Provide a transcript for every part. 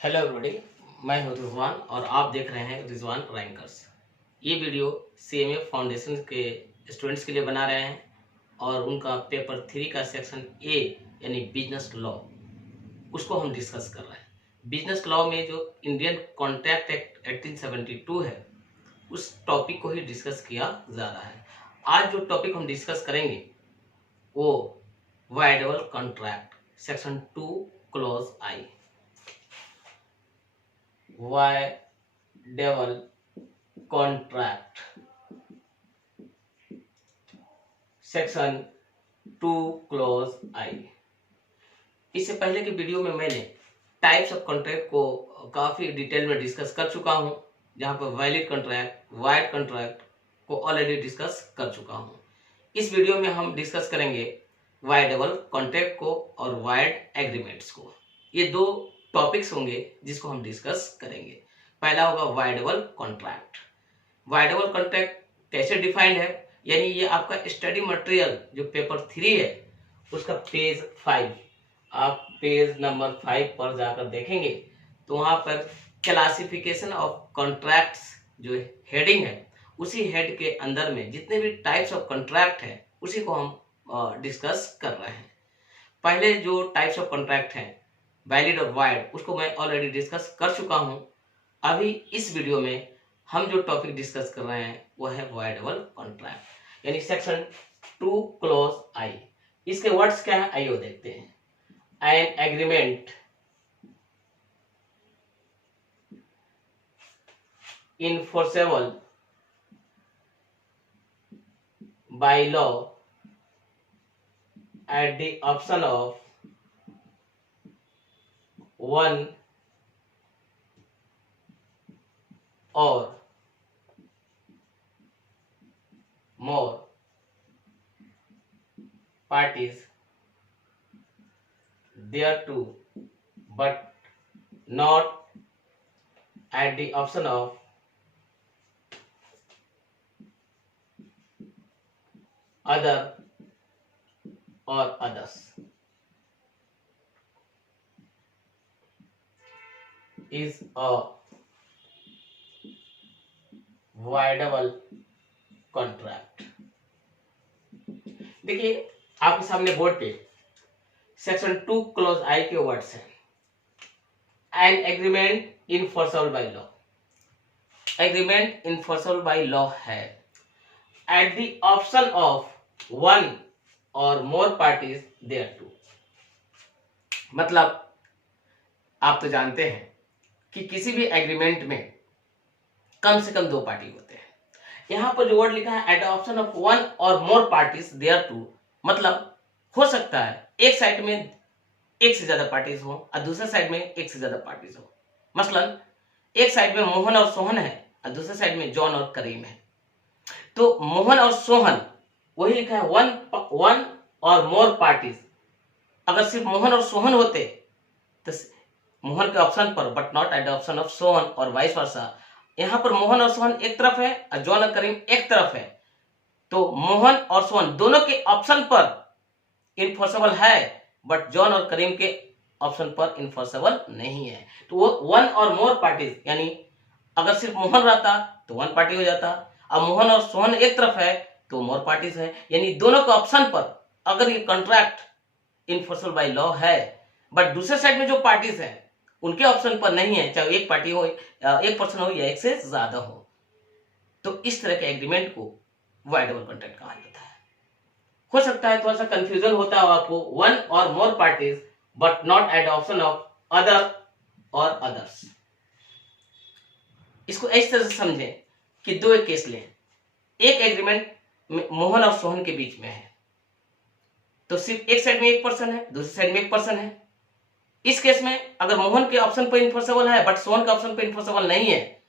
Hello everybody, मैं हूं रिजवान और आप देख रहे हैं रिजवान रैंकर्स। ये वीडियो सीएमए फाउंडेशन के स्टूडेंट्स के लिए बना रहे हैं और उनका पेपर 3 का सेक्शन ए यानी बिजनेस लॉ उसको हम डिस्कस कर रहे हैं। बिजनेस लॉ में जो इंडियन कॉन्ट्रैक्ट एक्ट 1872 है उस टॉपिक को ही डिस्कस किया जा रहा है। आज जो टॉपिक हम डिस्कस करेंगे वो वाइडेबल कॉन्ट्रैक्ट सेक्शन 2 क्लॉज आई। वाइडेबल कॉन्ट्रैक्ट सेक्शन 2 क्लॉज आई। इससे पहले की वीडियो में मैंने टाइप्स ऑफ कॉन्ट्रैक्ट को काफी डिटेल में डिस्कस कर चुका हूं, जहां पर वैलिड कॉन्ट्रैक्ट, वाइड कॉन्ट्रैक्ट को ऑलरेडी डिस्कस कर चुका हूं। इस वीडियो में हम डिस्कस करेंगे वाइडेबल कॉन्ट्रैक्ट को और वाइड एग्रीमेंट्स को। ये दो टॉपिक्स होंगे जिसको हम डिस्कस करेंगे। पहला होगा वाइडेबल कॉन्ट्रैक्ट। वाइडेबल कॉन्ट्रैक्ट कैसे डिफाइंड है, यानी ये आपका स्टडी मटेरियल जो पेपर 3 है उसका पेज 5, आप पेज नंबर 5 पर जाकर देखेंगे तो वहां पर क्लासिफिकेशन ऑफ कॉन्ट्रैक्ट्स जो हेडिंग है, उसी हेड के अंदर में जितने भी टाइप्स ऑफ कॉन्ट्रैक्ट है उसी को हम डिस्कस कर रहे हैं। पहले जो टाइप्स ऑफ कॉन्ट्रैक्ट हैं वैलिड और वाइड, उसको मैं ऑलरेडी डिस्कस कर चुका हूं। अभी इस वीडियो में हम जो टॉपिक डिस्कस कर रहे हैं वो है वाइडेबल कॉन्ट्रैक्ट यानी सेक्शन 2 क्लॉज आई। इसके वर्ड्स क्या है आइए देखते हैं। An agreement enforceable by law at the option of one or more parties thereto, but not at the option of other or others, is a voidable contract. देखिए आपके सामने board पे सेक्शन 2 क्लॉज आई के वर्ड्स हैं। An agreement enforceable by law, agreement enforceable by law है at the option of one or more parties देयरटू। मतलब आप तो जानते हैं कि किसी भी एग्रीमेंट में कम से कम 2 पार्टी होते हैं। यहां पर जो वर्ड लिखा है at the option of one or more parties देयरटू, मतलब हो सकता है एक साइड में एक से ज्यादा पार्टीज हो और दूसरे साइड में एक से ज्यादा पार्टीज हो। मसलन एक साइड में मोहन और सोहन है और दूसरे साइड में जॉन और करीम है, तो मोहन और सोहन वही लिखा है वन और मोर पार्टीज। अगर सिर्फ मोहन और सोहन होते तो मोहन के ऑप्शन पर but not eight the option of Sohan और वाइस वर्सा। यहां पर मोहन और सोहन एक तरफ है और जॉन और करीम एक तरफ है, तो मोहन और सोहन दोनों के ऑप्शन पर इनफोर्सेबल है बट जॉन और करीम के ऑप्शन पर इनफोर्सेबल नहीं है। तो वो वन और मोर पार्टीज, यानी अगर सिर्फ मोहन रहता तो वन पार्टी हो जाता, अब मोहन और सोहन एक तरफ है तो मोर पार्टीज है, यानी दोनों के ऑप्शन पर अगर ये कॉन्ट्रैक्ट इनफोर्सेबल बाय लॉ है बट दूसरे साइड में जो पार्टीज है उनके ऑप्शन पर नहीं है, चाहे एक पार्टी हो, एक पर्सन हो या एक से ज्यादा हो, तो इस तरह के एग्रीमेंट को वाइडेबल कॉन्ट्रैक्ट कहा जाता है। हो सकता है थोड़ा सा कंफ्यूजन होता हो आपको, one or more parties but not at option of other or others. इसको इस तरह से समझें कि दो एक केस लें, एक एग्रीमेंट मोहन और सोहन के बीच में है, तो सिर्फ एक साइड में एक पर्सन है, दूसरी साइड में एक पर्सन है। इस केस में अगर मोहन के ऑप्शन पर इनफोर्सेबल है बट सोहन के ऑप्शन पर इनफोर्सेबल नहीं है,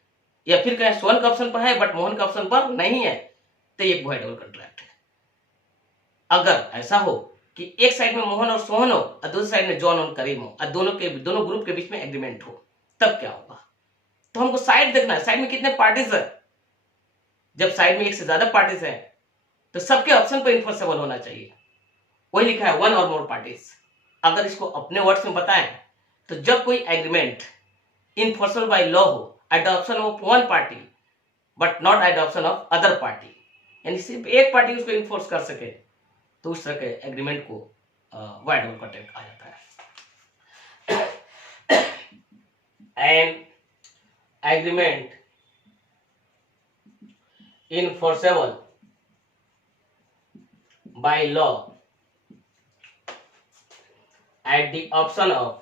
या फिर कहें सोहन के ऑप्शन पर है बट मोहन के ऑप्शन पर नहीं है, तो ये वाइडेबल कॉन्ट्रैक्ट है। अगर ऐसा हो कि एक साइड में मोहन और सोहन हो और दूसरी साइड में जॉन और करीम हो और दोनों ग्रुप के बीच में एग्रीमेंट हो, तब क्या होगा? तो हमको साइड देखना है, साइड में कितने पार्टीज है। जब साइड में एक से ज्यादा पार्टीज है तो सबके ऑप्शन पर इनफोर्सेबल होना चाहिए, वही लिखा है वन और मोर पार्टीज। अगर इसको अपने वर्ड्स में बताएं तो जब कोई एग्रीमेंट इन्फोर्सेबल बाय लॉ हो, adoption of one party but not adoption of other party, यानी सिर्फ एक पार्टी उसको इन्फोर्स कर सके, तो उस तरह के एग्रीमेंट को वाइडेबल कॉन्ट्रैक्ट कहा जाता है। And agreement enforceable by law at the option of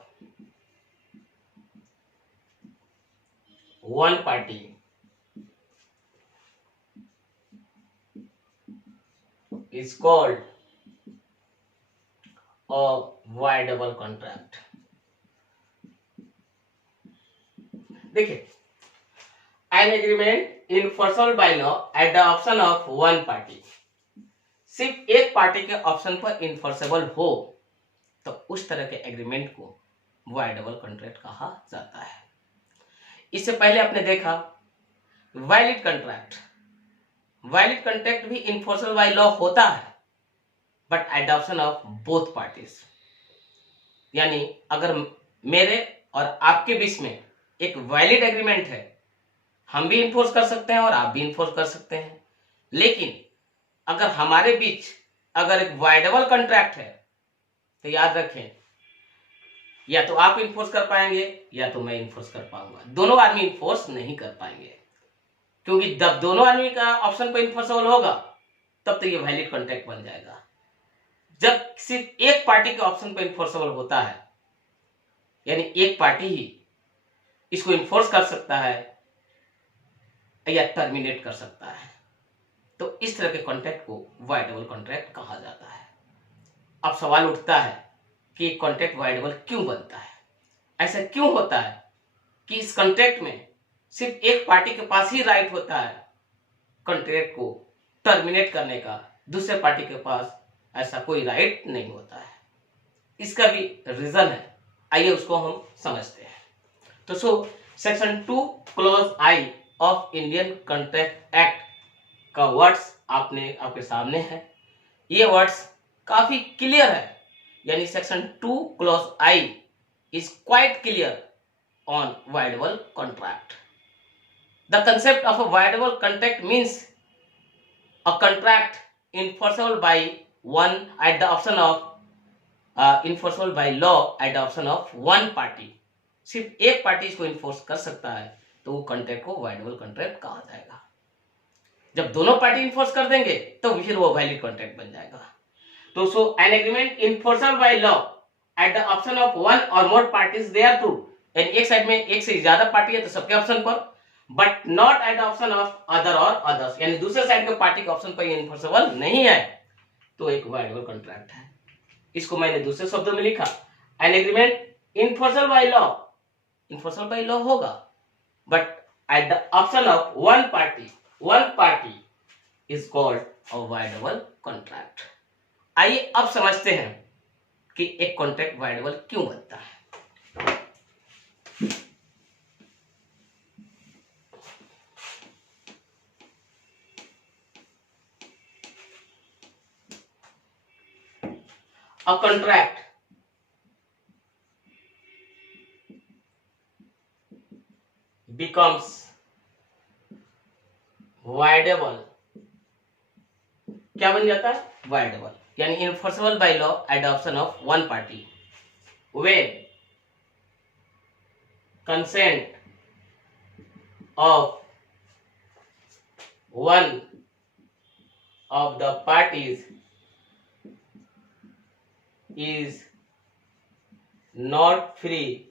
one party is called a voidable contract। देखिए, an agreement enforceable by law at the option of one party, सिर्फ एक पार्टी के option पर enforceable हो तो उस तरह के एग्रीमेंट को वॉइडेबल कॉन्ट्रैक्ट कहा जाता है। इससे पहले आपने देखा वैलिड कॉन्ट्रैक्ट, वैलिड कॉन्ट्रैक्ट भी इन्फोर्सेबल बाय लॉ होता है but adoption of both parties, यानी अगर मेरे और आपके बीच में एक वैलिड एग्रीमेंट है, हम भी इन्फोर्स कर सकते हैं और आप भी इन्फोर्स कर सकते हैं, लेकिन अगर हमारे बीच अगर एक वॉइडेबल कॉन्ट्रैक्ट है तो याद रखें, या तो आप इन्फोर्स कर पाएंगे या तो मैं इन्फोर्स कर पाऊंगा, दोनों आदमी इन्फोर्स नहीं कर पाएंगे, क्योंकि जब दोनों आदमी का ऑप्शन पर इन्फोर्सेबल होगा तब तो ये वैलिड कॉन्ट्रैक्ट बन जाएगा। जब सिर्फ एक पार्टी के ऑप्शन पर इन्फोर्सेबल होता है, यानी एक पार्टी ही इसको इन्फोर्स कर सकता है या टर्मिनेट कर सकता है, तो इस तरह के कॉन्ट्रैक्ट को वॉइडेबल कॉन्ट्रैक्ट कहा जाता है। अब सवाल उठता है कि कॉन्ट्रैक्ट वॉइडेबल क्यों बनता है, ऐसा क्यों होता है कि इस कॉन्ट्रैक्ट में सिर्फ एक पार्टी के पास ही राइट होता है कॉन्ट्रैक्ट को टर्मिनेट करने का, दूसरे पार्टी के पास ऐसा कोई राइट नहीं होता है। इसका भी रीजन है, आइए उसको हम समझते हैं। तो section 2 clause I of Indian contract act का वर्ड्स आपके सामने है। ये वर्ड्स काफी क्लियर है, यानी section 2 clause I is quite clear on voidable contract. The concept of a voidable contract means a contract enforceable by one eight the option of enforceable by law at the option of one party. सिर्फ एक party इसको enforce कर सकता है तो वो contract को voidable contract कहा जाएगा। जब दोनों पार्टी इन्फोर्स कर देंगे तो फिर वो वैलिड कॉन्ट्रैक्ट बन जाएगा। तो N agreement enforceable by law at the option of one or more parties there to, यानी एक साइड में एक से ज्यादा पार्टी है तो सबके ऑप्शन पर, but not eight the option of other or others, यानी दूसरे साइड के पार्टी के ऑप्शन पर इन्फोर्सेबल नहीं है, तो एक वॉइडेबल कॉन्ट्रैक्ट है। इसको मैंने दूसरे शब्दों में लिखा, an agreement enforceable by law, enforceable by law होगा but at the option of one party is called a voidable contract। आइए अब समझते हैं कि एक कॉन्ट्रैक्ट वॉइडेबल क्यों बनता है। A contract becomes voidable, क्या बन जाता है? वॉइडेबल, यानी enforceable by law eight option of one party when consent of one of the parties is not free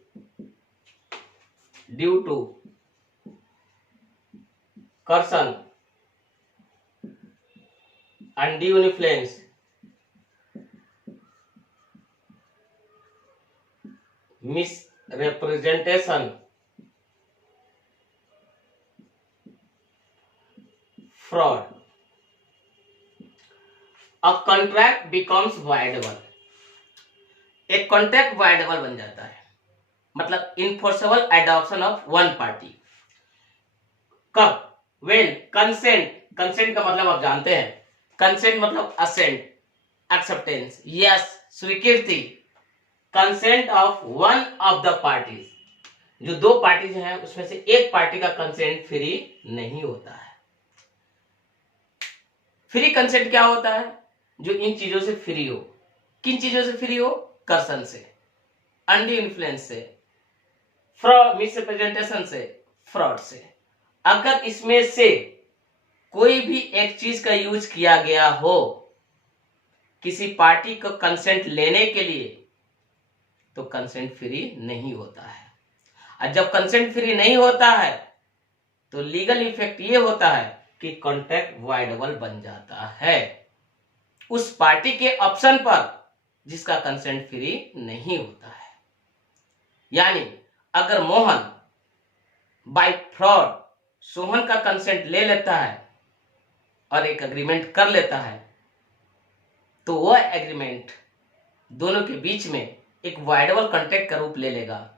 due to coercion, undue influence, misrepresentation, fraud, a contract becomes voidable। एक contract voidable बन जाता है, मतलब enforceable adoption of one party कब? When consent का मतलब आप जानते हैं, कंसेंट मतलब असेंट, एक्सेप्टेंस, यस, स्वीकृति, consent of one of the parties जो दो पार्टीज हैं उसमें से एक पार्टी का कंसेंट फ्री नहीं होता है। फ्री कंसेंट क्या होता है? जो इन चीजों से फ्री हो। किन चीजों से फ्री हो? कर्सन से, अनड्यू इन्फ्लुएंस से, फ्रॉड, मिसरिप्रेजेंटेशन से, फ्रॉड से। अगर इसमें से कोई भी एक चीज का यूज किया गया हो किसी पार्टी को कंसेंट लेने के लिए, तो कंसेंट फ्री नहीं होता है। और जब कंसेंट फ्री नहीं होता है तो लीगल इफेक्ट ये होता है कि कॉन्ट्रैक्ट वॉइडेबल बन जाता है उस पार्टी के ऑप्शन पर जिसका कंसेंट फ्री नहीं होता है। यानी अगर मोहन बाय फ्रॉड सोहन का कंसेंट ले लेता है और एक एग्रीमेंट कर लेता है, तो वह एग्रीमेंट दोनों के बीच में एक वॉइडेबल कॉन्ट्रैक्ट का रूप ले लेगा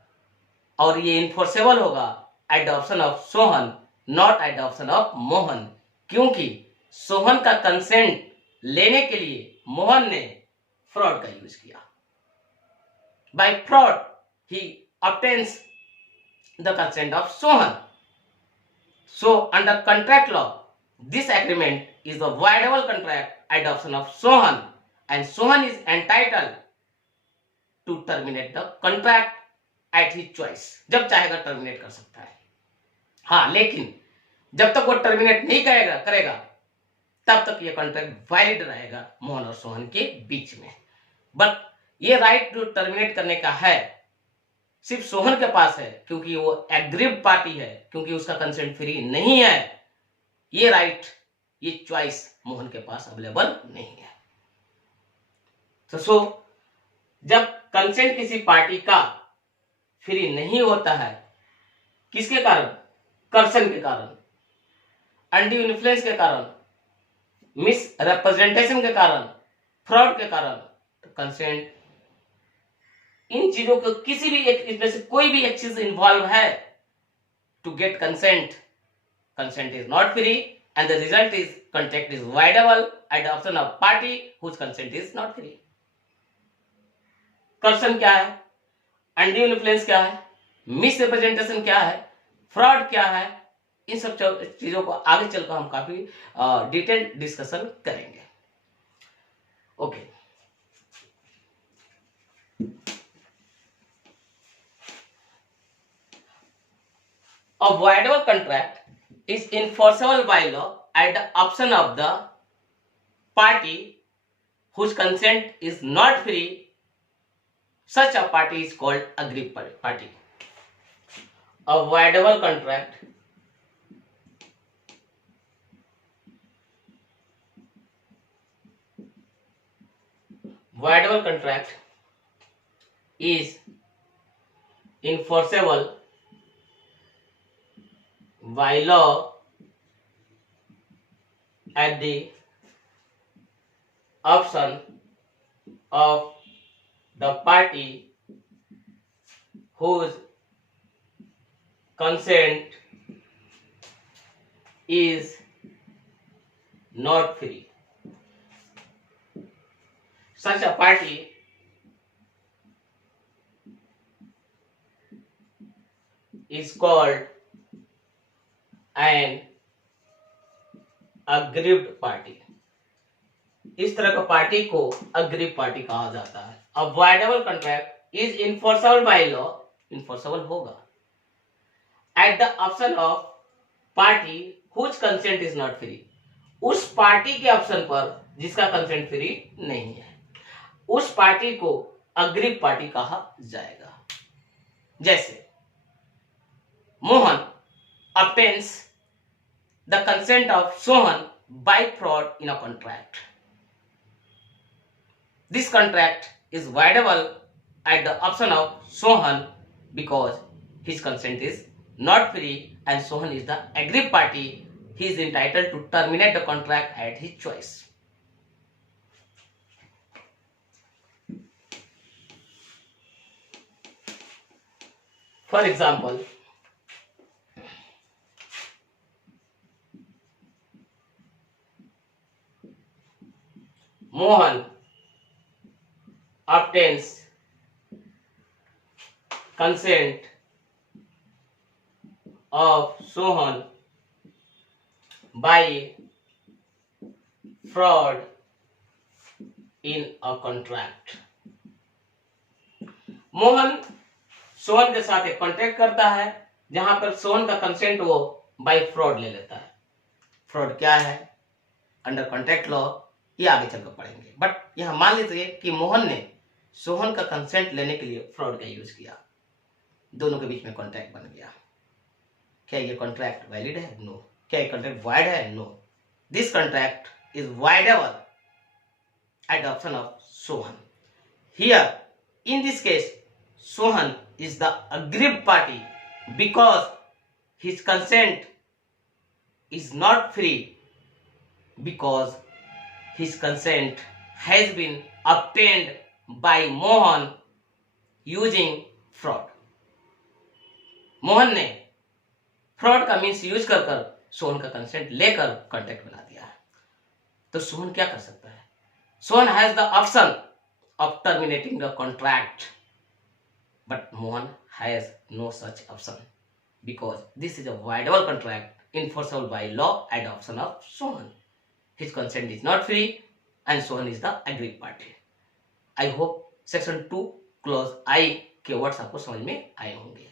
और ये इन्फोर्सेबल होगा eight the option of Sohan, not at the option of Mohan, क्योंकि सोहन का कंसेंट लेने के लिए मोहन ने फ्रॉड का यूज किया। Bye fraud he obtains the consent of Sohan. So under contract law, this agreement is the voidable contract at the option of Sohan, and Sohan is entitled to terminate the contract at his choice. जब चाहेगा terminate कर सकता है। हाँ, लेकिन जब तक वो टर्मिनेट नहीं करेगा तब तक ये कॉन्ट्रैक्ट वैलिड रहेगा मोहन और सोहन के बीच में। बट ये राइट जो टर्मिनेट करने का है सिर्फ सोहन के पास है, क्योंकि वो एग्रीव्ड पार्टी है, क्योंकि उसका कंसेंट फ्री नहीं है। ये राइट, ये चॉइस मोहन के पास अवेलेबल नहीं है। तो जब कंसेंट किसी पार्टी का फ्री नहीं होता है, किसके कारण? कर्सन के कारण, अनड्यू इन्फ्लुएंस के कारण, मिस रिप्रेजेंटेशन के कारण, फ्रॉड के कारण, तो कंसेंट, इन चीजों को किसी भी एक इसमें से कोई भी एक चीज इन्वॉल्व है to get consent, consent is not free and the result is contract is voidable at the option of party whose consent is not free. Coercion क्या है, अनड्यू इन्फ्लुएंस क्या है, मिस रिप्रेजेंटेशन क्या है, फ्रॉड क्या है, इन सब चीजों को आगे चलकर हम काफी डिटेल डिस्कशन करेंगे। Okay, A voidable contract is enforceable by law at the option of the party whose consent is not free. Such a party is called aggrieved party. A voidable contract is enforceable by law at the option of the party whose consent is not free. Such a party is called an aggrieved party. इस तरह का party को aggrieved party कहा जाता है। A voidable contract is enforceable by law, enforceable होगा at the option of party whose consent is not free. उस party के ऑप्शन पर जिसका कंसेंट फ्री नहीं है, उस पार्टी को अग्रीव पार्टी कहा जाएगा। जैसे Mohan obtains the consent of Sohan by fraud in a contract. This contract is voidable at the option of Sohan because his consent is not free and Sohan is the aggrieved party. He is entitled to terminate the contract at his choice. For example, Mohan obtains consent of Sohan by fraud in a contract. Mohan Sohan के साथ एक contract करता है जहां पर सोहन का consent वो bye fraud ले लेता है। फ्रॉड क्या है अंडर कॉन्ट्रैक्ट लॉ ये आगे चलकर पढ़ेंगे, बट यहां मान लीजिए कि मोहन ने सोहन का कंसेंट लेने के लिए फ्रॉड का यूज किया, दोनों के बीच में कॉन्ट्रैक्ट बन गया। क्या ये कॉन्ट्रैक्ट वैलिड है? नो। क्या ये कॉन्ट्रैक्ट वाइड है? No. This contract is voidable at the option of Sohan. Here, in this case, Sohan is the aggrieved party because his consent is not free, because his consent has been obtained by Mohan using fraud. Mohan ने fraud का means use कर कर सोहन का consent लेकर contract बना दिया। तो सोहन क्या कर सकता है? Sohan has the option of terminating the contract, but Mohan has no such option because this is a voidable contract enforceable by law at the option of Sohan. His consent is not free and Sohan is the aggrieved party. I hope section 2 clause I के words आपको समझ में आए होंगे।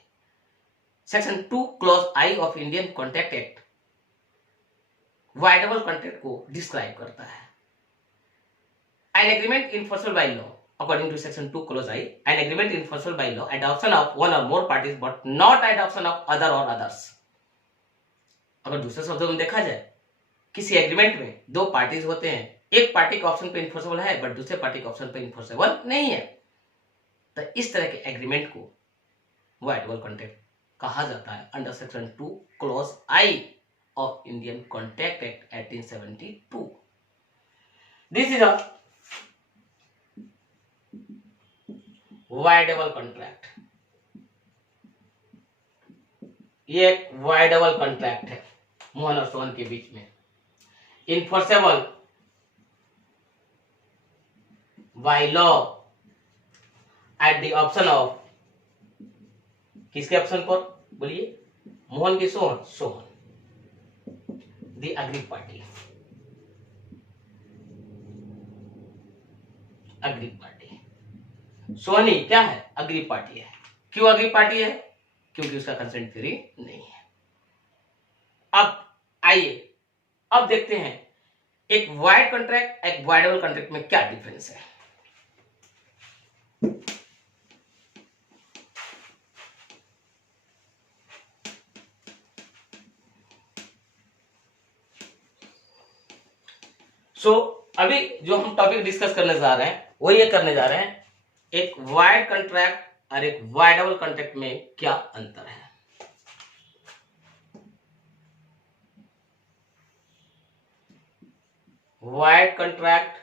Section 2 clause I of Indian Contract Act voidable contract को describe करता है। An agreement enforceable by law, according to section 2 clause I, an agreement enforceable by law, adoption of one or more parties, but not adoption of other or others. अगर दूसरे शब्दों में देखा जाए, किसी एग्रीमेंट में दो पार्टीज होते हैं, एक पार्टी के ऑप्शन पे इन्फोर्सेबल है बट दूसरे पार्टी के ऑप्शन पे इन्फोर्सेबल नहीं है, तो इस तरह के एग्रीमेंट को वॉइडेबल कॉन्ट्रैक्ट कहा जाता है under section 2 clause I of Indian contract act 1872. This is a voidable contract. ये एक वाइडेबल कॉन्ट्रैक्ट है मोहन और सोहन के बीच में, enforceable by law at the option of, किसके ऑप्शन पर बोलिए? मोहन की Sohan, Sohan the agreed party, agreed party. सोहनी क्या है? अग्रीड पार्टी है। क्यों अग्रीड पार्टी है? क्योंकि उसका कंसेंट फ्री नहीं है। अब आइए अब देखते हैं एक वाइड कॉन्ट्रैक्ट एक वाइडेबल कॉन्ट्रैक्ट में क्या डिफरेंस है। अभी जो हम टॉपिक डिस्कस करने जा रहे हैं वो ये करने जा रहे हैं एक वाइड कॉन्ट्रैक्ट और एक वाइडेबल कॉन्ट्रैक्ट में क्या अंतर है। Wide contract,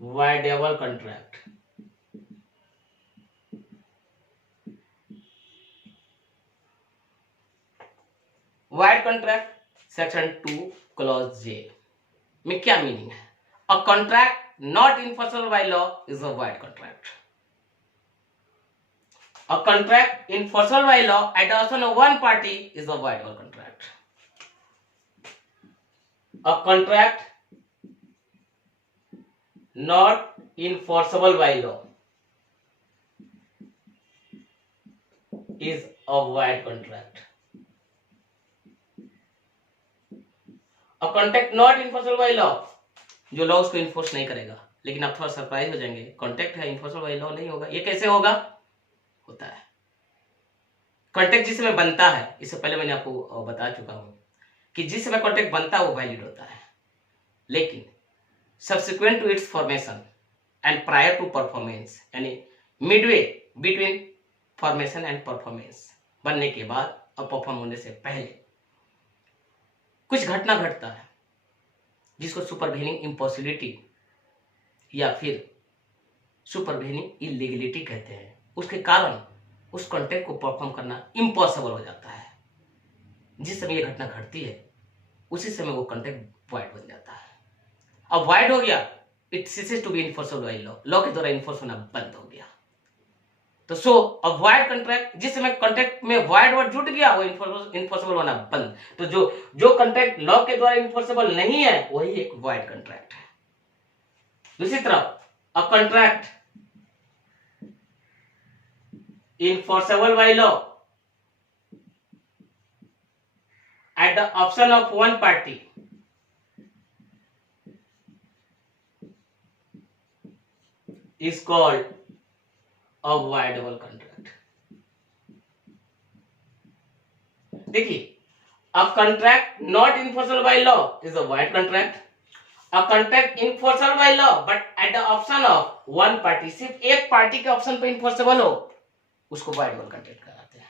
voidable contract. Wide contract section 2 clause J में क्या मीनिंग है? A contract not enforceable by law is a void contract. A contract enforceable by law adoption of one party is a voidable contract. A contract not enforceable by law is a void contract. A contract not enforceable by law, जो law उसको enforce नहीं करेगा, लेकिन आप थोड़ा surprise हो जाएंगे, contract है इन्फोर्सेबल बाय लॉ नहीं होगा। ये कैसे होगा? होता है कॉन्ट्रैक्ट जिस समय बनता है, इससे पहले मैंने आपको बता चुका हूं कि जिस समय कॉन्ट्रैक्ट बनता है वो वैलिड होता है, लेकिन subsequent to its formation and prior to performance, यानी midway between formation and performance, बनने के बाद और परफॉर्म होने से पहले कुछ घटना घटता है जिसको सुपरवेनिंग इम्पॉसिबिलिटी या फिर सुपरवेनिंग इलीगलिटी कहते हैं। उसके कारण उस कॉन्ट्रैक्ट को परफॉर्म करना इम्पॉसिबल हो जाता है। जिस समय ये घटना घटती है उसी समय वो कॉन्ट्रैक्ट वाइड बन जाता है। अब वाइड हो गया, it ceases to be enforceable by law, law के द्वारा इन्फोर्स होना बंद हो गया। तो सो अ वाइड कॉन्ट्रैक्ट, जिस समय कॉन्ट्रैक्ट में वाइड वर्ड जुट गया वो इन्फोर्सेबल होना बंद। तो जो कॉन्ट्रैक्ट लॉ के द्वारा इन्फोर्सेबल नहीं है वही एक वाइड कॉन्ट्रैक्ट है। दूसरी तरफ a contract enforceable by law at the option of one party is called a voidable contract। देखिए, a contract not enforceable by law is a void contract। a contract enforceable by law but at the option of one party, सिर्फ एक party के option पे enforceable हो, उसको voidable contract कहलाते हैं।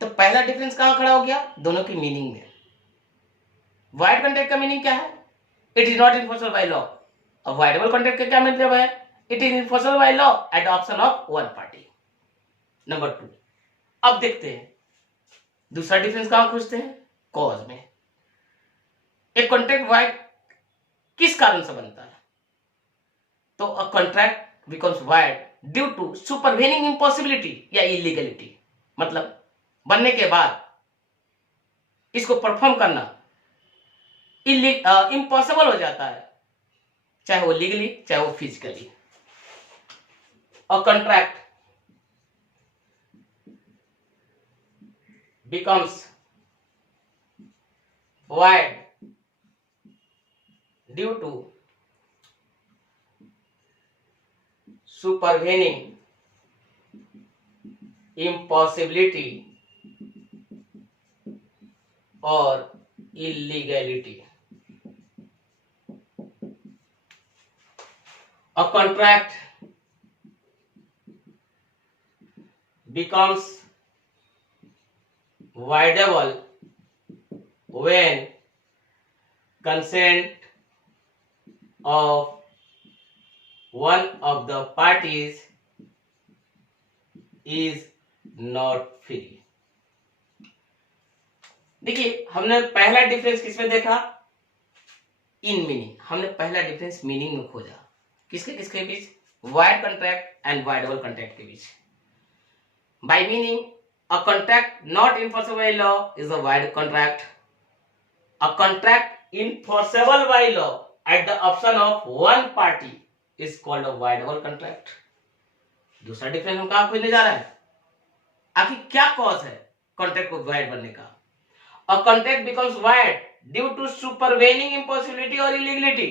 तो पहला डिफरेंस कहां खड़ा हो गया? दोनों की मीनिंग में। वाइड कॉन्ट्रैक्ट का मीनिंग क्या है? It is not enforceable by law. अब वाइडेबल कॉन्ट्रैक्ट का क्या मतलब है? It is enforceable by law at the option of one party. Number 2, अब देखते हैं दूसरा डिफरेंस कहां खोजते हैं? कॉज में। एक कॉन्ट्रैक्ट वाइड किस कारण से बनता है? तो a contract becomes void due to supervening impossibility या इलीगलिटी। मतलब बनने के बाद इसको परफॉर्म करना इम्पॉसिबल हो जाता है, चाहे वो लीगली चाहे वो physically. A contract becomes void due to supervening impossibility or illegality। A contract becomes voidable when consent of one of the parties is not free। देखिए, हमने पहला डिफरेंस किसमें देखा? In meaning. हमने पहला डिफरेंस मीनिंग में खोजा। किसके किसके बीच? Void contract and voidable contract के बीच। By meaning, a contract not enforceable by law is a void contract। a contract enforceable by law at the option of one party is called a voidable contract। दूसरा difference हम कहां खोजने जा रहे हैं? आखिर क्या कॉज है कॉन्ट्रैक्ट को वाइड बनने का? a contract becomes void due to supervening impossibility or illegality।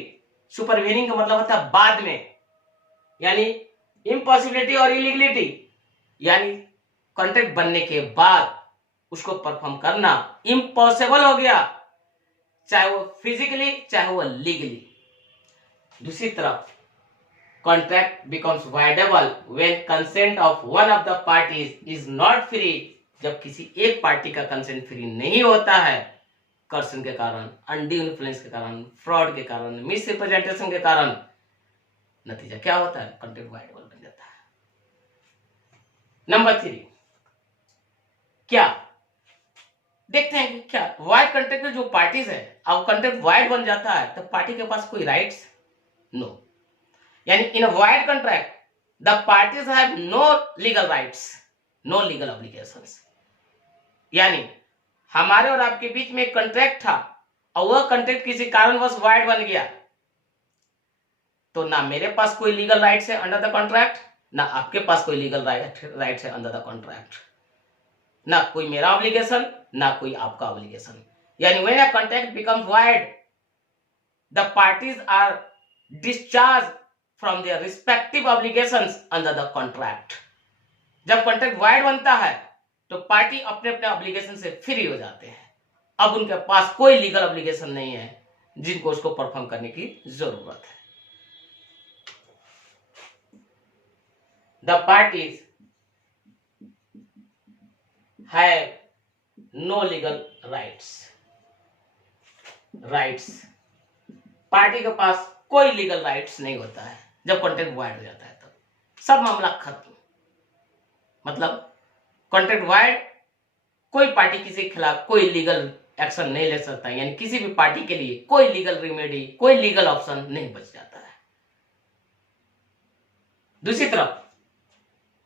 Supervening का मतलब होता है बाद में, यानी इम्पॉसिबिलिटी और इलीगलिटी, यानी कॉन्ट्रैक्ट बनने के बाद उसको परफॉर्म करना इम्पॉसिबल हो गया, चाहे वो फिजिकली चाहे वो लीगली। दूसरी तरफ contract becomes voidable when consent of one of the parties is not free. जब किसी एक पार्टी का कंसेंट फ्री नहीं होता है, कर्षण के कारण, अनड्यू इन्फ्लुएंस के कारण, फ्रॉड के कारण, मिस रिप्रेजेंटेशन के कारण, नतीजा क्या होता है? कॉन्ट्रैक्ट वाइडेबल बन जाता है। नंबर 3, क्या देखते हैं कि क्या वाइड कॉन्ट्रैक्ट में जो पार्टीज है, अब कॉन्ट्रैक्ट वाइड बन जाता है तो पार्टी के पास कोई राइट्स? नो। यानी in a void contract the parties have no legal rights, no legal obligations. यानी हमारे और आपके बीच में एक कॉन्ट्रैक्ट था और वह कॉन्ट्रैक्ट किसी कारणवश वाइड बन गया, तो ना मेरे पास कोई लीगल राइट्स है अंडर द कॉन्ट्रैक्ट, ना आपके पास कोई लीगल राइट्स है अंडर द कॉन्ट्रैक्ट। ना कोई मेरा ऑब्लिगेशन ना कोई आपका ऑब्लिगेशन। यानी when a contract becomes void the parties are discharged from their respective obligations under the contract. जब कॉन्ट्रैक्ट वाइड बनता है तो पार्टी अपने अपने ऑब्लिगेशन से फ्री हो जाते हैं। अब उनके पास कोई लीगल ऑब्लिगेशन नहीं है जिनको उसको परफॉर्म करने की जरूरत है। The parties have no legal rights। Party के पास कोई लीगल राइट्स नहीं होता है जब कॉन्ट्रैक्ट वाइड हो जाता है, तो सब मामला खत्म। मतलब कॉन्ट्रैक्ट वाइड, कोई पार्टी किसी के खिलाफ कोई लीगल एक्शन नहीं ले सकता, यानी किसी भी पार्टी के लिए कोई लीगल रेमेडी, कोई लीगल ऑप्शन नहीं बच जाता है। दूसरी तरफ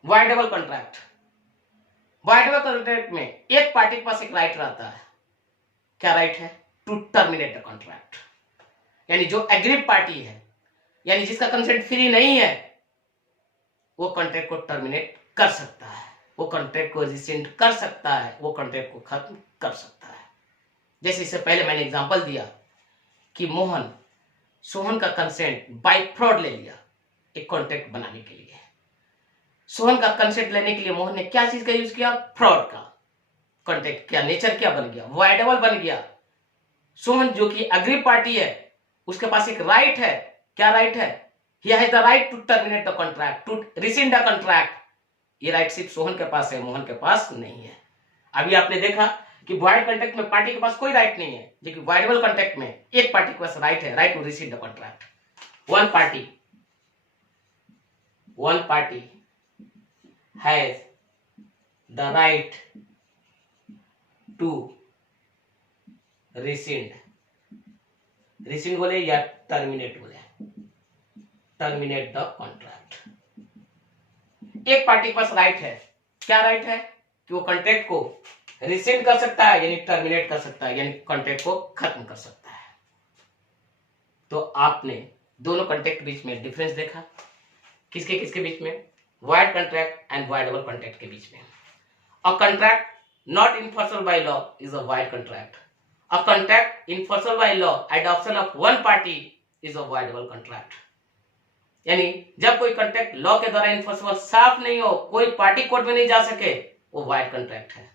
वाइडेबल कॉन्ट्रैक्ट, वाइडेबल कॉन्ट्रैक्ट में एक पार्टी के पास एक राइट रहता है। क्या राइट है? To terminate the contract. यानी जो एग्रीड पार्टी है, यानी जिसका कंसेंट फ्री नहीं है, वो कॉन्ट्रैक्ट को टर्मिनेट कर सकता है, वो कॉन्ट्रैक्ट को रिसेंड कर सकता है, वो कॉन्ट्रैक्ट को खत्म कर सकता है। जैसे इससे पहले मैंने एग्जांपल दिया कि सोहन का कंसेंट बाय फ्रॉड ले लिया एक कॉन्ट्रैक्ट बनाने के लिए। सोहन का कंसेंट लेने के लिए मोहन ने क्या चीज का यूज किया? फ्रॉड का। कॉन्ट्रैक्ट क्या नेचर क्या बन गया? वाइडेबल बन गया। सोहन जो कि अग्री पार्टी है, उसके पास एक राइट है। क्या राइट है? He has the right to terminate the contract, to rescind the contract. ये राइट सिर्फ सोहन के पास है, मोहन के पास नहीं है। अभी आपने देखा कि वाइड कॉन्ट्रैक्ट में पार्टी के पास कोई राइट नहीं है, लेकिन वाइडेबल कॉन्ट्रैक्ट में एक पार्टी के पास राइट है, right to receive the contract. One party has the right to rescind बोले या टर्मिनेट बोले, टर्मिनेट द कॉन्ट्रैक्ट। एक पार्टी के पास राइट है। क्या राइट है? कि वो कॉन्ट्रैक्ट को रिसेंड कर सकता है, यानी टर्मिनेट कर सकता है, यानी कॉन्ट्रैक्ट को खत्म कर सकता है। तो आपने दोनों कॉन्ट्रैक्ट के बीच में डिफरेंस देखा। किसके किसके बीच में? Wide contract and voidable contract के बीच में। A contract not enforceable by law is a void contract. A contract enforceable by law adoption of one party is a voidable contract. यानी जब कोई कॉन्ट्रैक्ट लॉ के द्वारा इन्फोर्सेबल साफ नहीं हो, कोई पार्टी कोर्ट में नहीं जा सके, वो वाइड कॉन्ट्रैक्ट है।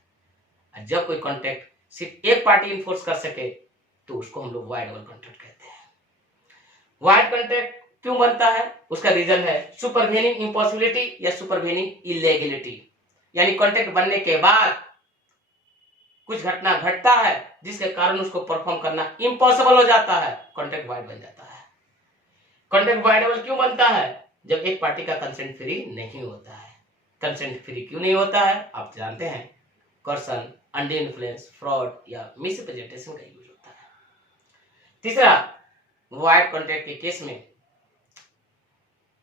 जब कोई कॉन्ट्रैक्ट सिर्फ एक पार्टी इन्फोर्स कर सके, तो उसको हम लोग वाइडेबल कॉन्ट्रैक्ट कहते हैं। वाइड कॉन्ट्रैक्ट क्यों बनता है? उसका रीजन है सुपरवेनिंग इम्पॉसिबिलिटी या सुपरवेनिंग इलेगिलिटी। यानी कॉन्ट्रैक्ट बनने के बाद कुछ घटना घटता है जिसके कारण उसको परफॉर्म करना इम्पॉसिबल हो जाता है, कॉन्ट्रैक्ट वाइड बन जाता है। कॉन्ट्रैक्ट वाइडेबल क्यों बनता है? जब एक पार्टी का कंसेंट फ्री नहीं होता है। कंसेंट फ्री क्यों नहीं होता है? आप जानते हैं, कर्सन, अंडर इन्फ्लुएंस, फ्रॉड या मिसरिप्रेजेंटेशन का यूज होता है। तीसरा, वाइड कॉन्ट्रैक्ट के केस में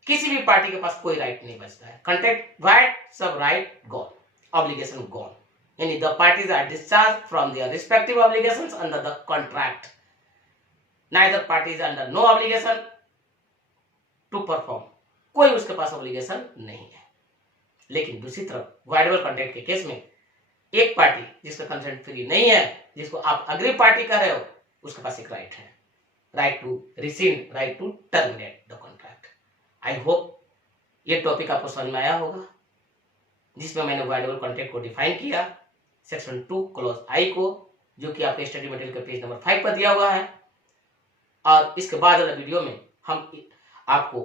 किसी भी पार्टी के पास कोई राइट नहीं बचता है। कॉन्ट्रैक्ट वाइड, सब राइट गॉन, ऑब्लिगेशन गॉन। यानी the parties are discharged from their respective obligations under the contract. Neither party is under no obligation to perform, कोई उसके पास ऑब्लिगेशन नहीं है। लेकिन दूसरी तरफ वाइडेबल कॉन्ट्रैक्ट के केस में एक पार्टी जिसका कंसेंट फ्री नहीं है, जिसको आप अग्री पार्टी कर रहे हो, उसके पास एक राइट है, right to receive, right to terminate the contract. I hope ये टॉपिक आपको समझ में आया होगा, जिसमें मैंने वाइडेबल कॉन्ट्रैक्ट को डिफाइन किया सेक्शन 2 क्लॉज आई को, जो कि आपके स्टडी मटेरियल के पेज नंबर 5 पर दिया हुआ है। और इसके बाद वाला वीडियो में हम आपको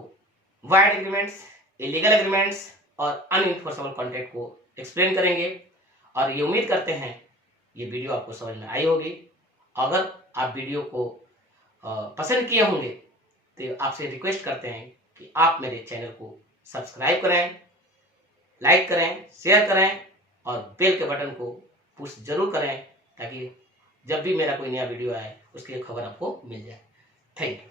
वाइड एग्रीमेंट्स, इलीगल एग्रीमेंट्स और अनइन्फोर्सेबल कॉन्ट्रैक्ट को एक्सप्लेन करेंगे। और ये उम्मीद करते हैं ये वीडियो आपको समझ में आई होगी। अगर आप वीडियो को पसंद किए होंगे तो आपसे रिक्वेस्ट करते हैं कि आप मेरे चैनल को सब्सक्राइब करें, लाइक करें, शेयर करें और बेल के बटन को पुश जरूर करें, ताकि जब भी मेरा कोई नया वीडियो आए उसकी खबर आपको मिल जाए। Thank you.